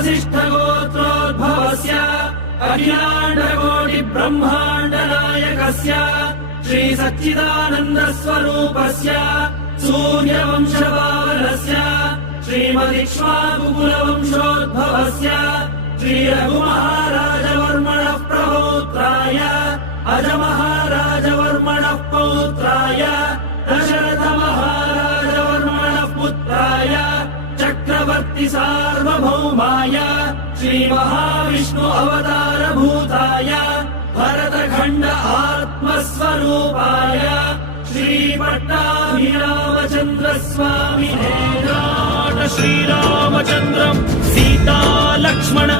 वसिष्ठगोत्रोद्भवस्य अखिलाण्डकोटिब्रह्माण्डनायकस्य श्रीसच्चिदानन्दस्वरूपस्य सूर्यवंशपावनस्य श्रीमदिक्ष्वाकुकुलवंशोद्भवस्य श्रीरघुमहाराजवर्मणः प्रपौत्राय अजमहाराजवर्मणः पौत्राय दशरथमहाराजवर्मणः पुत्राय चक्रवर्ति सार्वभौमाय श्रीमहाविष्णु अवतारभूताय भरतखण्ड आत्मस्वरूपाय श्रीपट्टाभिरामचन्द्रस्वामिने श्रीरामचन्द्रम् सीता लक्ष्मण